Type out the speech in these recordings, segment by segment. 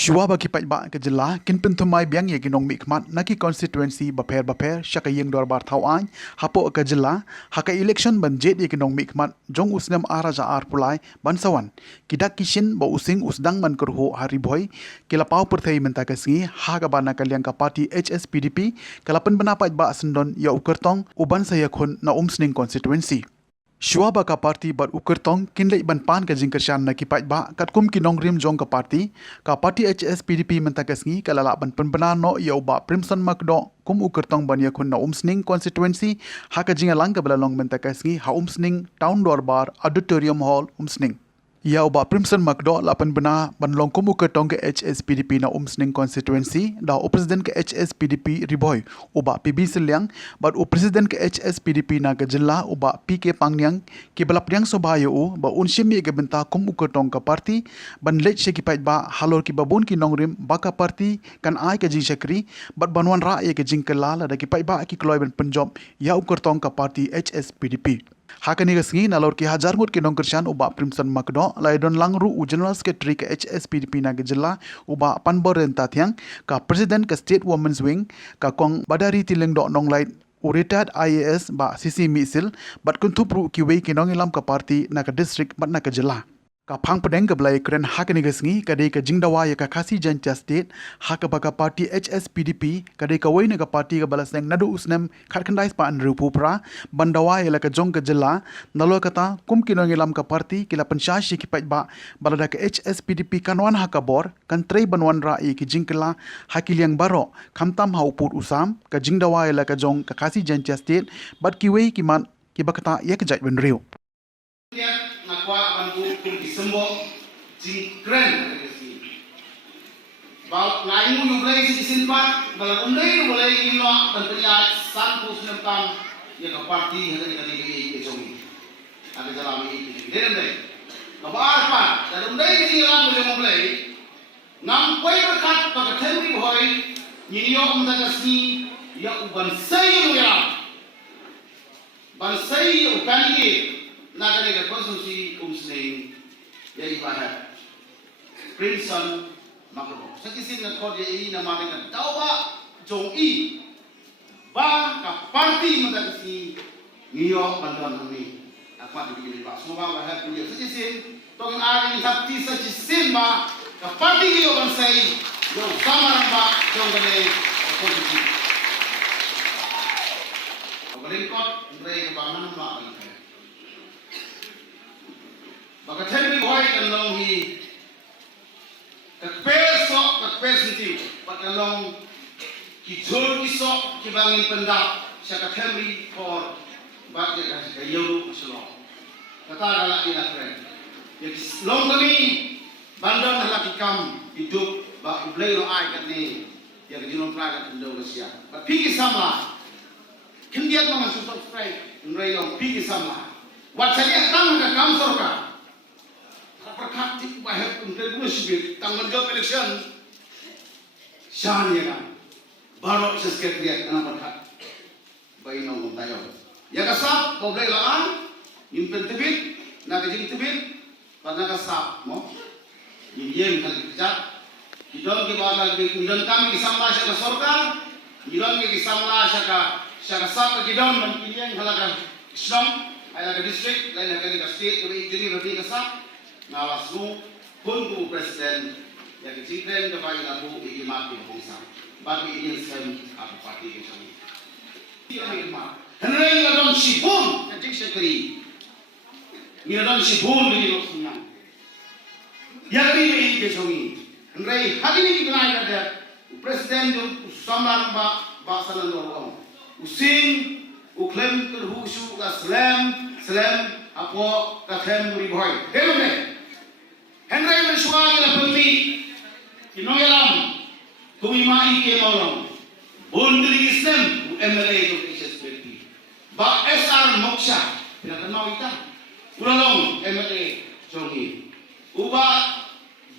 Shua bagi pajba ke jela kin pentumai biang ye ginong mikmat naki constituency baper syaka yeng dor bar thawan hapo ke jela haka election banjet ye ginong mikmat jong usnem araja ar pulai bansawan kidak kishin ba using usdang man kurho hari boy kila pau perthai menta kasngi haga bana kaliang ka party HSPDP kala pen bana pajba sendon ya ukertong uban saya khon na umsning constituency Shua baka parti bat ukertong kinlei ban pan ka jingkershan na kipat ba kat kum kinong rim jong ka parti HSPDP mentakasngi kalala ban penbenar no ya uba Primson Makdo kum ukertong ban yakun na umsning constituency haka jingalang ka balalong mentakasngi ha umsning town dorbar auditorium hall umsning Ya uba Primson Makdo lapan bena banlong kum ukertong ke HSPDP na umsning constituency da presiden ke HSPDP riboy uba PB Seliang bat presiden ke HSPDP na ke jela uba PK Pangnyang ki balap yang sobayo ba unshim ye ke benta kum ukertong ka parti ban lech se ki pait ba halor ki babun ki nongrim baka parti kan ai ke jing sekri bat banwan ra ye ke jing kelala da ki pait ba ki kloi ban penjob ya ukertong ka parti HSPDP Hakani gasngi nalor ki hajar ngut ki nongkershan uba Primson Makdo laidon langru u general secretary ke HSPDP na gejela uba panbor renta tiang ka president ke state women's wing ka kong badari tileng do nong laid retired IAS ba CC Misil bat kuntupru ki wei ki nongilam ka parti na ka district bat na ka jela ka phang pedeng ke blai kren hakani gasngi kadai ka jingdawa ya ka khasi janta state haka baka parti HSPDP kadai ka wei na ka parti ka balaseng nadu usnem kharkhandais pa anru pupra bandawa ya ka jong ka jela nalo kata kum kinongilam ka parti kila panshashi ki pajba balada ka HSPDP kanwan haka bor kan trei banwan ra ki jingkela hakiliang baro khamtam ha upur usam ka jingdawa ya ka jong ka khasi janta state bat ki wei ki man ki bakata ya ka jai benriu nakwa bantu kum Disember jingkren bal ngai mu yublai si sinpa bal umdai mulai ino dan pria sanpu sentam ya ka parti hari kali ke songi ada jalan ini dendai kabar pa dan umdai ni lam mulai ngam koi berkat pada temri boy nyio umdagasi ya uban sayu ya ban sayu kali Nagari the constituency umsning ya ibahat Primson Makdo. Sekisin na kod ya na maringan dawa jong i ba ka parti madagasi niyo bantuan kami. Akmat dibili ba. Semua bahat punya sekisin tong ari hati sekisin ba ka parti niyo bansai yo samaran ba jong gane constituency. Beringkot ndrei kebangan ma Baka temri boy kan long hi kakpe senti bak long ki jor ki sok ki bangin pendap syaka temri for bak ya ka yoru aslo kata gala ina friend ya long kami bandar hala ki kam hidup ba ublay no ai kan ni ya ginon praga tendo sia ba pigi sama kindiat ma susok spray nrai long pigi sama wat saya tang ka kam sorka perkatik bahaya untuk musibah tanggal jawab election shan ya kan baru sesekalian anak perkat bayi nong tayo ya kasap boleh laan impen tebit nak jing tebit pada kasap mo ini kan kerja idon ki bagal idon kami kisama sa sorga idon ki kisama sa sap idon man pilih halaga Islam halaga district lain halaga state jadi jadi berarti kasap Nawaslu pun presiden yang kecilkan kepada aku ikhmat di bangsa. Bagi ini saya apa parti yang kami. Ikhmat. Henry ladon sibun yang sekali. Ladon sibun di luar sana. Yang ini kami. Henry hari ini kita ada presiden yang samar bahasa Indonesia. Using uklaim terhusu Islam apa katem riboy. Hello Henry Menswagi na pemili kinoyalam kumimai ke maulong bundri isem MLA do HSPDP ba SR Moksha pinakanmaw ita ulalong MLA jongi uba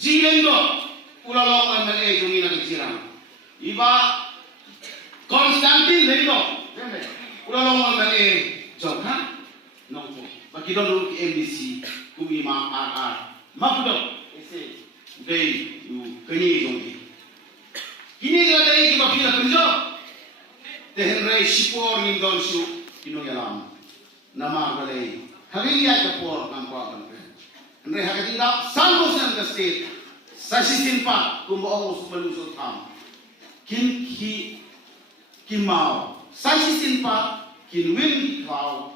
Jilendo ulalong MLA jongi na kitsirang iba Konstantin Lendo ulalong MLA jongha nongpo bakidon ki MDC kumima RR Makdo, ese Day you kini jongi. Kini ga day ki mafila kunjo. Tehen rai sipor ning don su kino yalam. Nama galay. Hagi ya kapor kam pa kan. Andre hagi dap salvo san ka state. Sasisin pa kumbo os maluso tham. Kin ki kimau. Sasisin pa kin win kau.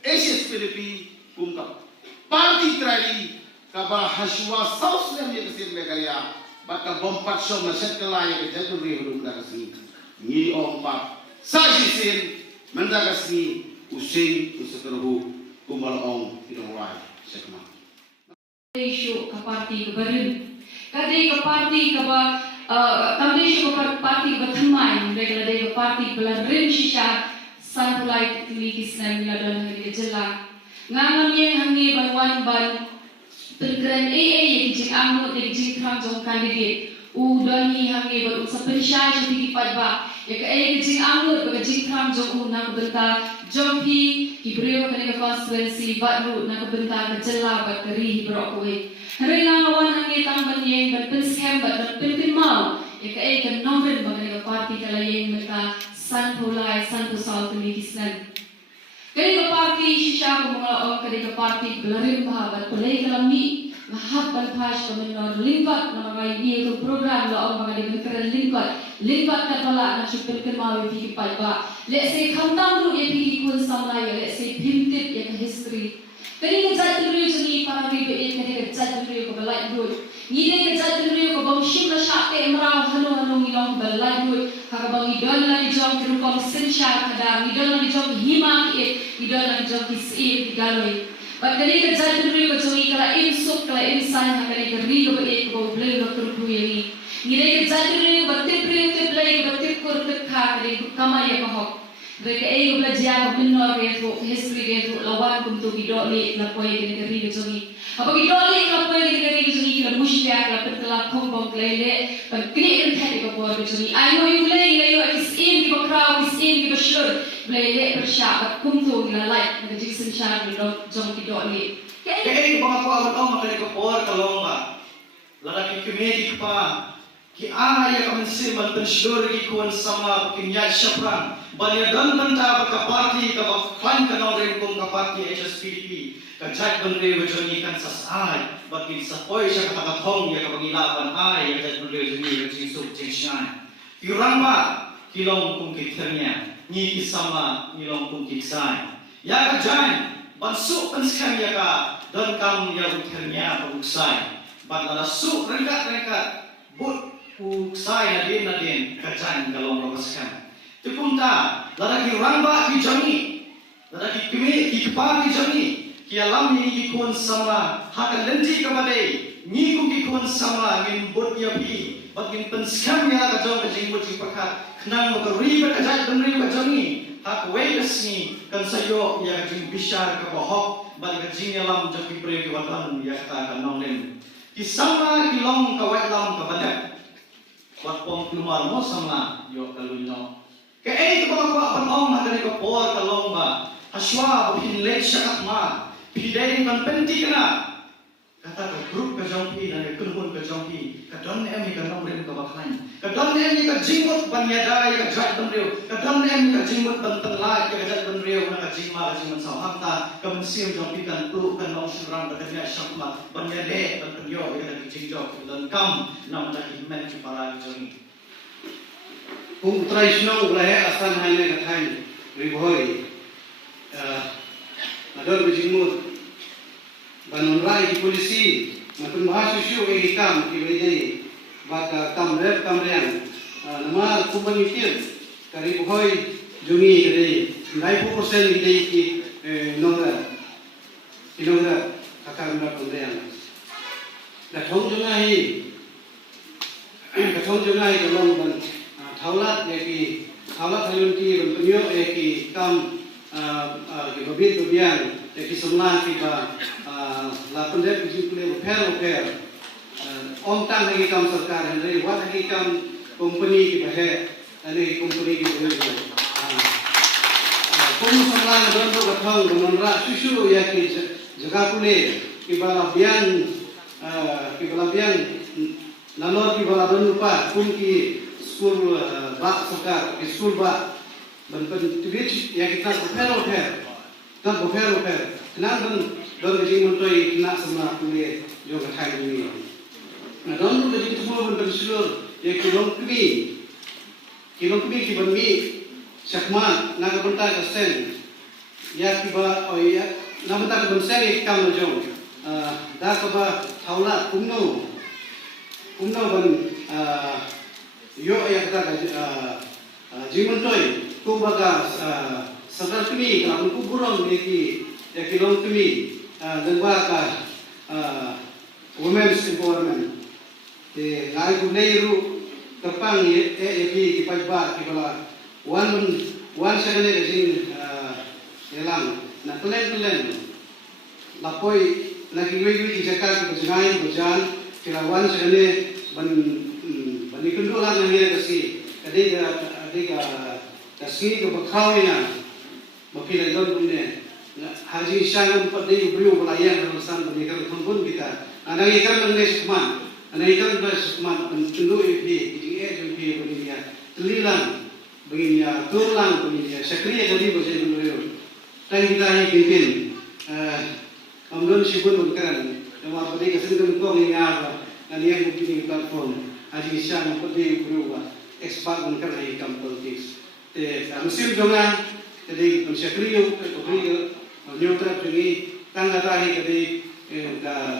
SSPDP kumka. Parti trali kaba haswa saus yang dia kesir megaya. Baka bompat som na set kelai ke jatuh rihudum dakasni. Ni ompat. Sasisin mendakasni using usaterhu kumbal ong idongrai sekma. Isu ke parti ke barim. Kadai ke parti ke ba kami isu ke parti ke thamai. Mereka kadai ke parti belarim sisa sanpulai tuli kisah miladon hari jela. Ngam yang hangi banwan ban perkran AA yang jing amut yang jing kerang jong kandidat. Udani hangi ban usap pensyai jadi padba. Ya ke AA jing amut bagi jing kerang jong nak benta jompi Ibreo kena konstituensi baru nak benta kejela berkeri berok kuih. Hari lawan hangi tamban yang berpenskem berpempin mau. Ya ke AA kan nombor bagi parti kalau yang mereka sanpulai sanpusal tuli kisah. Kali parti sisa kumula kali parti belarim bahabat pelai kalami mahab balpas pemenor limbat nama ini itu program la orang mengenai negara limbat kepala nak super kemau di pajak. Let's say khamtam lu yang di kun samlai let's say pinted yang history. Kali kerja dulu jadi para ribu yang kali kerja dulu ko balai dulu. Ni dia kerja dulu ko bang shim la syak te merau hanu ngilong balai dulu. Hak bang idol la dijom kerukom sensya kada idol la dijom hima idol la dijom kisin digaloi. But kali kerja dulu ko jadi kala insuk kala insan kali keri ko ko blay lo terku yang ni dia kerja dulu batip blay batip kur tekha kali kamai ko mereka ini belajar benar itu history itu lawan untuk idoli lapoi negeri kejungi. Apa idoli lapoi negeri kejungi kita musyawarah kita berkelak kompong kelele berkini entah itu buat kejungi. Ayo mulai isin di bakrau isin di bersyur kelele bersyabat kumtu kita like kita jadi sensyar di jom idoli. Kaya mga ko ang makalik ko por kalomba. Lalaki kumedi pa. Ki ya kamansi man pensyur ki kuan sama kinyat syapran. Banyadan banta ka parti ka bakwan ka nang rin kung ka parti HSPDP. Ka jat bandre wajoni kan sasay. Bakin sa poy siya katakathong ya kapangilaban ay ya jat bandre wajoni ka jingsuk jingsyan. Kiramba kilong kung kithernya. Ni kisama nilong kung kiksay. Ya ka jan bansuk penskam ya ka dan kam ya uthernya paguksay. Batala su rengkat but uksay na din kajan kalong paguskam. Tukumta, lalaki ramba ki jami, lalaki kime ki kepala ki jami, ki alam ni ki kuan sama, hak lenti kepada ni ku ki kuan sama ngin bot ya pi, bagin penskam ya ka jong ka jing bot jing pakat, kenang ka ri ka jat benri ka jami, hak wegas ni kan sayo ya ka jing bishar ka bohok, bal ka jing alam jong ki pre ki watan ya ka nong len. Ki sama ki long ka wet lam ka badak. Wat pom keluar mo sama yo kalunyo. Kaya ito mga papanong na ganito po kalong ba? Aswa, hinlet siya katma. Piday man penti ka na. Kata ka group ka jompi na kunhun ka jompi. Kadon na emi ka nomrin ka bakhan. Kadon na emi ka jingmot banyaday ka jat banriyo. Kadon na emi ka jingmot bantalay ka jat banriyo na ka jingma ka jingman sa hamta. Kamansiyo jompi kan plu kan nong surang ka kanya syakma. Banyade bantanyo ka jingjok. Dan kam na manahimen ki para jompi. Kung tradisional ulaya asal hanya katanya riboy, ador berjimut, banun rai di polisi, maupun mahasiswa yang ikam kibedai, baka kamrean, nama kumpanitir, kari riboy jungi kedai, 90% kedai ki nongra kakak mereka kamrean. Datang jungai kalau ban Thaulat ki thaulat halun ki penyo ki kam ki babit biang ki semla ki ba la pendek ki pule oper om tang ki kam sarkar henry wat ki kam company ki bahe ani company ki bahe kum semla don do gathang donra susu ya ki jaga pule ki bala biang nalor ki bala don lupa kum ki school ba sarkar ki school ba ban tibit ya kita profero fer kan profero fer kenal don jing montoi kena sama kuliah jo ka thai ni na don lu jing semua ban bersulur ya kilong kmi ki ban mi sakma na ka banta ka sen ya ki ba o ya na banta ka ban sen kam jo da ka ba thaula kumno ban yo ya kata jing montoi kumbaga sadar kmi ka ku burong ni ki ya kilong kmi dengwa ka women's empowerment te ngai ku nei ru kapang ye ki paiba ki bala wan sagane ka jing elang na plan lapoi na ki wi ki jaka ki jangai bajan kila wan sagane ban ikundu la na ye ka si kasih ke berkawin, bagi lagi dunia. Haji Syaham pada ibu belayan urusan pernikahan kampung kita. Anak ikan mengenai sukman, pencendu ibu begini, telilang begini, tulang begini, sekria jadi bahasa Indonesia. Tapi kita ini pimpin, amdon sibuk berkeran. Nama pada kesempatan kau ini apa? Dan yang begini platform Haji Syaham pada ibu expert berkeran dalam politik. Musim jongan, jadi pensekriu, nyutrap jadi tangga terakhir jadi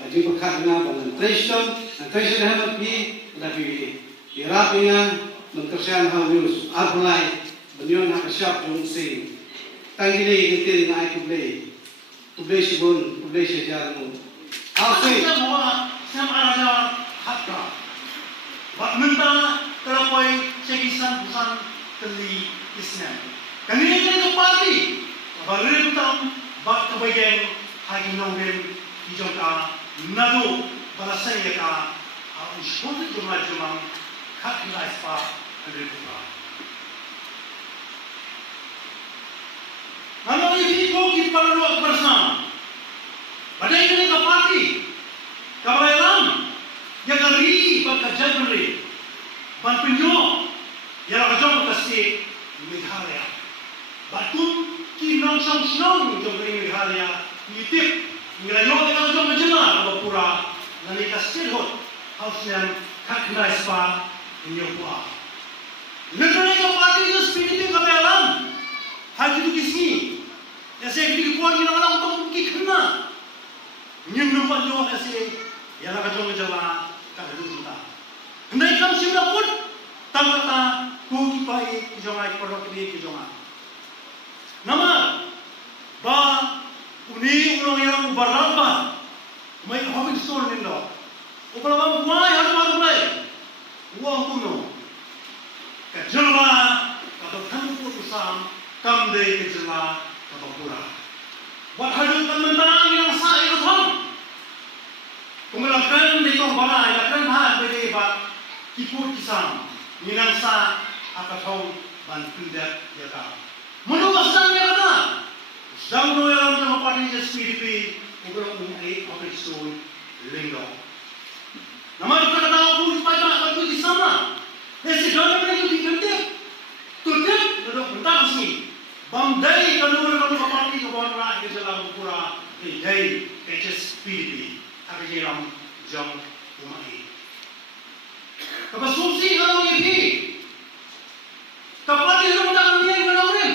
jadi berkarna dengan Tristan hebat pi, tapi Irapnya mentersian hal news, apply, beliau nak siap jungsi. Tadi ni kita nak kublai sibun, kublai sejarah. Apa semua ada hakka. Bakmenta terapoi sekisan busan kali Islam. Kami ini ke parti, baru tam bak kebagian hari November hijau ka nado balasai ka ushon jumlah hak naispa ada. Kalau ini kau kita perlu bersama. Pada ini ke parti, kabayalam yang kari bekerja beri, bantunya yang kerja kasih Meghalaya. Batum kinong song jomri Meghalaya. Itip ngayon dengan jom menjelang bapura nani kasih hot hausnya hak naispa nyopua. Negara ke parti itu spiritu kabayalam. Haji tu kisni. Ya saya pergi keluar ni orang untuk pergi kena. Nyum pun jauh kasih. Ya nak jauh jalan kalau dulu kita. Hendai kamu siapa pun tanpa ku kipai jangan ikut dia jangan. Nama ba uni orang yang berlamba. Mai habis store ni dah. Upala bang mai ada baru mulai. Uang kuno. Kejelma atau kamu putusam kam dei kejelma atau pura. Buat hal yang menang yang saya betul. Kemudian di tong balai, lakukan hal beri bat kipur kisam, minang sa akatong ban pindah ya kau. Menurut saya ni kata, sedang menolak sama parti SPDP, ukuran umai apa itu linggo. Nama kita kata aku supaya aku di sana. Nasi dalam ini dikentik, tutup, duduk bentar sini. Bandai kalau parti kawan rakyat dalam pura ini HSPDP, tapi dalam jam umai. Kapasumsi kalau ini, kapal di rumah tangga yang menawin,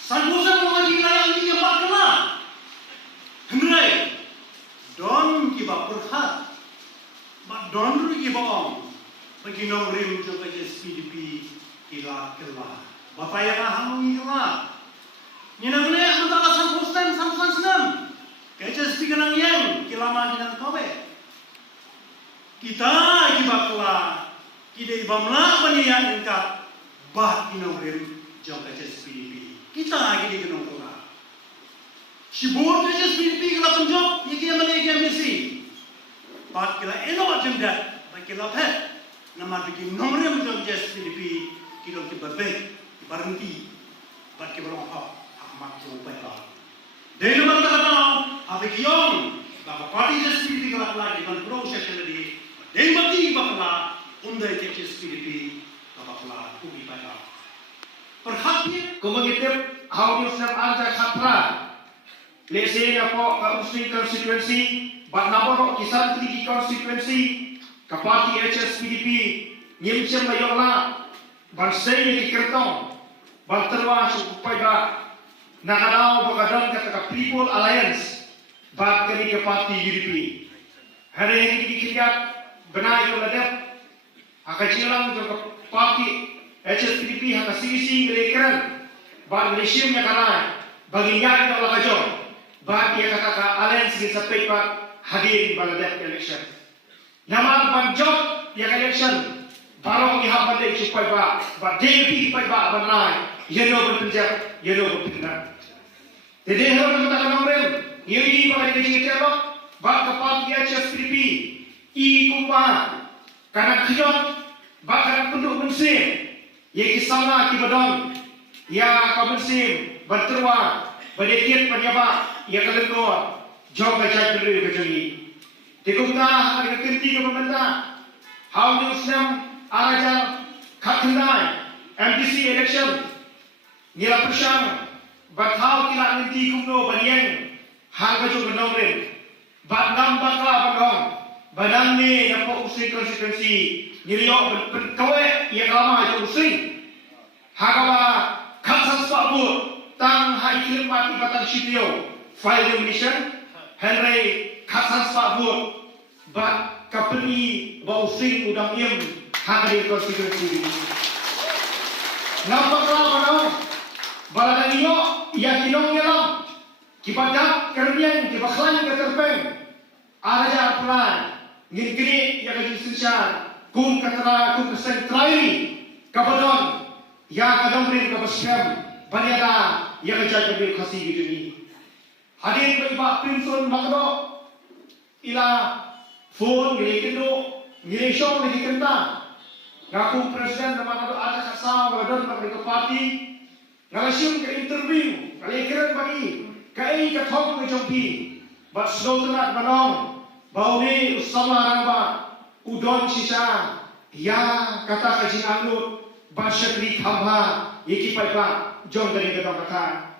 sanbusan rumah di layang ini yang berkena. Hendrai, don kiba perhat, mak don kiba om, bagi nawin juga HSPDP kila. Bapa yang aham ini lah. Ni nak boleh antara sanbusan senam. HSP kenang yang kilama dengan kowe. Kita ibaklah kita ibamlah banian ingkat bah inawrim jam HSPDP. Kita gini kenong kala. Sibur HSPDP kala penjok iki mana misi. Bat kala eno agenda, bat kala pet. Nama bikin nomornya jam HSPDP kita berbeg, berhenti. Bat kita berapa amat jauh baiklah. Dari mana kita tahu? Apa kion? Bapa parti HSPDP kala lagi ban proses lagi. Yang bagi bakla undai ke SPDP bakla ubi pada. Perhatian Kung magitip, how you snap anja kapra. Lese na po ka Using constituency, but naboro kisan triki constituency, kapati HSPDP, nyimsem mayokla, bansay ni kikertong, banterwa sukupay ba, nakadaw bakadang kata People Alliance, bat kani kapati UDP. Hari ini dikiriat benai ko ladap, akacilang jo kapati HSPDP haka sisi ngelekeran, bat Malaysia nya kanai, bagi nyai na lakajong, bat ia kata alliance di sampai pak hadir pada election. Nama banjot yang election, baru melihat pada isu pak, bat DP pak benai, yeno berpenjat, yeno berpenjat. Jadi harus kita nomor ini bagi kerja kita, bat kapati HSPDP, kumpa, karena kijot, bat karena penduduk musim. Ia kisahlah kibadon, ia kabensim, berterwa, berdekit penyabak, ia kelengkor, jauh kacau beri kecuri. Dikumta, mereka kenti ke pemerintah, how do Islam arajan katundai, MDC election, nila persang, bathau kila nanti kumno baniang, hal kacau menomrin, bat nam bakla bandong, badang ni nampak Using konstituensi, niliyok berkawe ia kelama aja Using. Hagawa kansas pakbut tang haikil mati batang sipio file mission Henry kansas pakbut bat kapeni ba Using udang iem hadir konstitusi. Nampak mana baladan iyo ia kinong nyelam kibadak kerbian kibaklan keterpeng araja plan ngiri ia kejusisyan kum katara kum kesentrai kabadon yang kadang-kadang kapasiam banyada yang kerja jadi kasih gitu ni. Hadir beribak pinsun makdo ila phone gili kendo gili show lagi kenta. Ngaku presiden nama kado ada kasau kadon mereka parti ngalasim ke interview kali keren bagi kai ke thong ke jompi bat slow tenat manong bau ni usama ramba udon sisa ya kata kajin anut Basyakri Khamha, Yiki Paipa, John dari Gedong Kata.